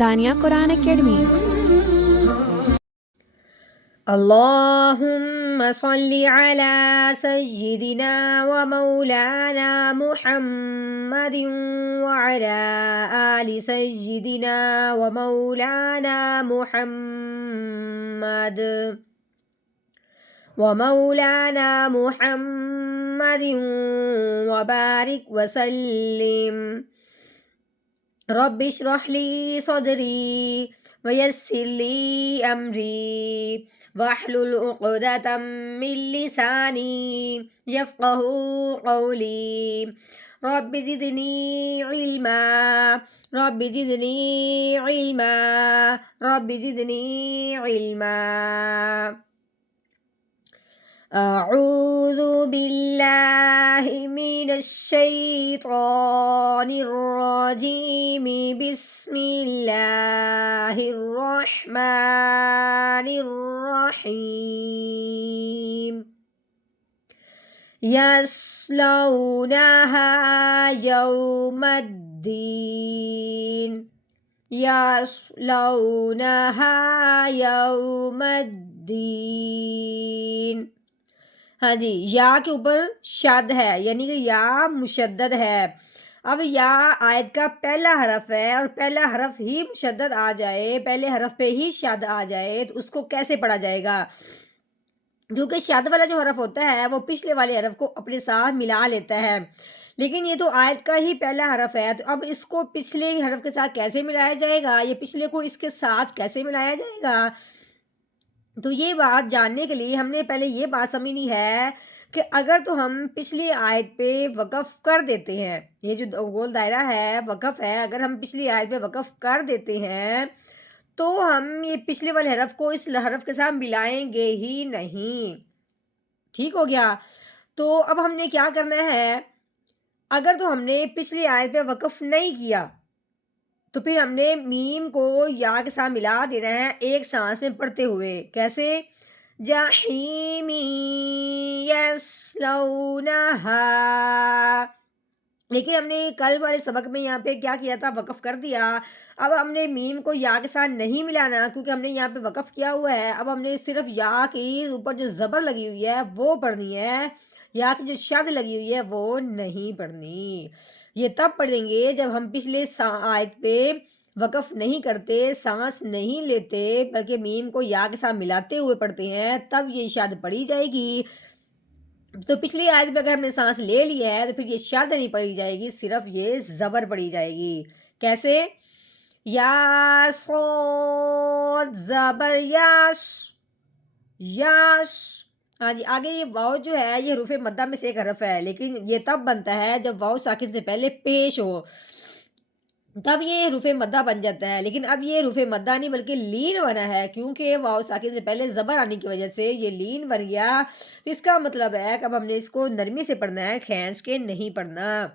دانیہ قرآن academy. اللهم صل على سيدنا ومولانا محمد وعلى آل سيدنا ومولانا محمد وبارك وسلم. رب اشرح لي صدري ويسر لي أمري واحلل عقدة من لساني يفقه قولي. رب زدني علما رب زدني علما رب زدني علما. أعوذ بالله من الشيطان الرجيم. بسم الله الرحمن الرحيم. يصلونها يوم الدين يصلونها يوم الدين. ہاں جی، یا کے اوپر شد ہے، یعنی کہ یا مشدد ہے. اب یا آیت کا پہلا حرف ہے اور پہلا حرف ہی مشدد آ جائے، پہلے حرف پہ ہی شد آ جائے تو اس کو کیسے پڑھا جائے گا؟ جو کہ شد والا جو حرف ہوتا ہے وہ پچھلے والے حرف کو اپنے ساتھ ملا لیتا ہے، لیکن یہ تو آیت کا ہی پہلا حرف ہے، تو اب اس کو پچھلے حرف کے ساتھ کیسے ملایا جائے گا؟ یہ پچھلے کو اس کے ساتھ کیسے ملایا جائے گا؟ تو یہ بات جاننے کے لیے ہم نے پہلے یہ بات سمجھنی ہے کہ اگر تو ہم پچھلی آیت پہ وقف کر دیتے ہیں، یہ جو گول دائرہ ہے وقف ہے، اگر ہم پچھلی آیت پہ وقف کر دیتے ہیں تو ہم یہ پچھلے والے حرف کو اس حرف کے ساتھ ملائیں گے ہی نہیں. ٹھیک ہو گیا؟ تو اب ہم نے کیا کرنا ہے، اگر تو ہم نے پچھلی آیت پہ وقف نہیں کیا تو پھر ہم نے میم کو یا کے ساتھ ملا دینا ہے ایک سانس میں پڑھتے ہوئے. کیسے؟ جحیم یصلونہا. لیکن ہم نے کل والے سبق میں یہاں پہ کیا کیا تھا؟ وقف کر دیا. اب ہم نے میم کو یا کے ساتھ نہیں ملانا کیونکہ ہم نے یہاں پہ وقف کیا ہوا ہے. اب ہم نے صرف یا کے اوپر جو زبر لگی ہوئی ہے وہ پڑھنی ہے، یا کی جو شد لگی ہوئی ہے وہ نہیں پڑھنی. یہ تب پڑھیں گے جب ہم پچھلے آیت پہ وقف نہیں کرتے، سانس نہیں لیتے، بلکہ میم کو یا کے ساتھ ملاتے ہوئے پڑھتے ہیں، تب یہ شد پڑھی جائے گی. تو پچھلی آیت میں اگر ہم نے سانس لے لی ہے تو پھر یہ شد نہیں پڑھی جائے گی، صرف یہ زبر پڑھی جائے گی. کیسے؟ یا صاد زبر یاش یاش. ہاں جی، آگے یہ واو جو ہے یہ حروف مدہ میں سے ایک حرف ہے، لیکن یہ تب بنتا ہے جب واو ساکن سے پہلے پیش ہو، تب یہ حروف مدہ بن جاتا ہے. لیکن اب یہ حروف مدہ نہیں بلکہ لین بنا ہے، کیونکہ واو ساکن سے پہلے زبر آنے کی وجہ سے یہ لین بن گیا. تو اس کا مطلب ہے کہ اب ہم نے اس کو نرمی سے پڑھنا ہے، کھینچ کے نہیں پڑھنا.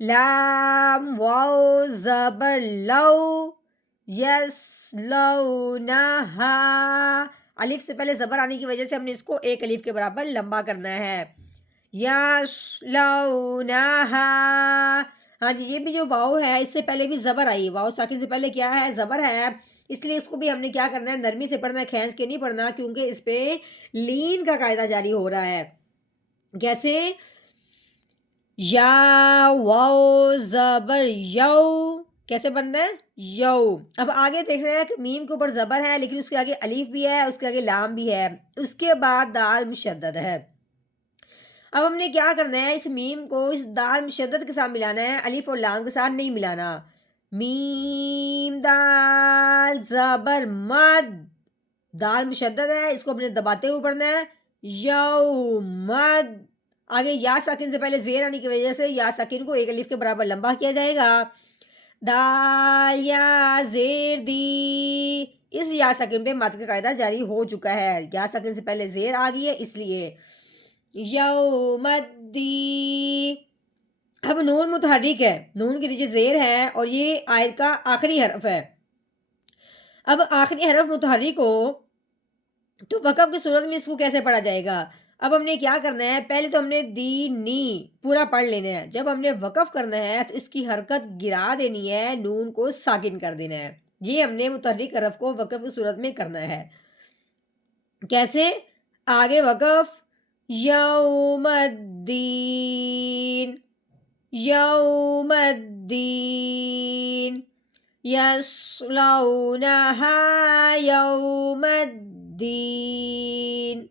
لام واو زبر لو یصلونہا. الف سے پہلے زبر آنے کی وجہ سے ہم نے اس کو ایک الف کے برابر لمبا کرنا ہے. یصلونہا. ہاں جی، یہ بھی جو واو ہے اس سے پہلے بھی زبر آئی، واو ساکن سے پہلے کیا ہے؟ زبر ہے، اس لیے اس کو بھی ہم نے کیا کرنا ہے؟ نرمی سے پڑھنا ہے، کھینچ کے نہیں پڑھنا، کیونکہ اس پہ لین کا قاعدہ جاری ہو رہا ہے. کیسے؟ یا واو زبر یو. کیسے بننا ہے؟ یو. اب آگے دیکھ رہے ہیں کہ میم کے اوپر زبر ہے، لیکن اس کے آگے الف بھی ہے، اس کے آگے لام بھی ہے، اس کے بعد دال مشدد ہے. اب ہم نے کیا کرنا ہے؟ اس میم کو اس دال مشدد کے ساتھ ملانا ہے، الف اور لام کے ساتھ نہیں ملانا. میم دال زبر مد. دال مشدد ہے، اس کو ہم نے دباتے ہوئے پڑھنا ہے. یو مد. آگے یا ساکن سے پہلے زیر آنے کی وجہ سے یا ساکن کو ایک الف کے برابر لمبا کیا جائے گا. دال یا زیر دی. اس یا ساکن پہ مد کا قاعدہ جاری ہو چکا ہے، یا ساکن سے پہلے زیر آ گئی ہے اس لیے. یوم الدین. اب نون متحرک ہے، نون کے نیچے زیر ہے اور یہ آیت کا آخری حرف ہے. اب آخری حرف متحرک ہو تو وقف کی صورت میں اس کو کیسے پڑھا جائے گا؟ اب ہم نے کیا کرنا ہے، پہلے تو ہم نے دینی پورا پڑھ لینا ہے، جب ہم نے وقف کرنا ہے تو اس کی حرکت گرا دینی ہے، نون کو ساکن کر دینا ہے. یہ ہم نے متحرک حرف کو وقف کی صورت میں کرنا ہے. کیسے؟ آگے وقف یوم الدین، یوم الدین، یصلونہا یوم الدین.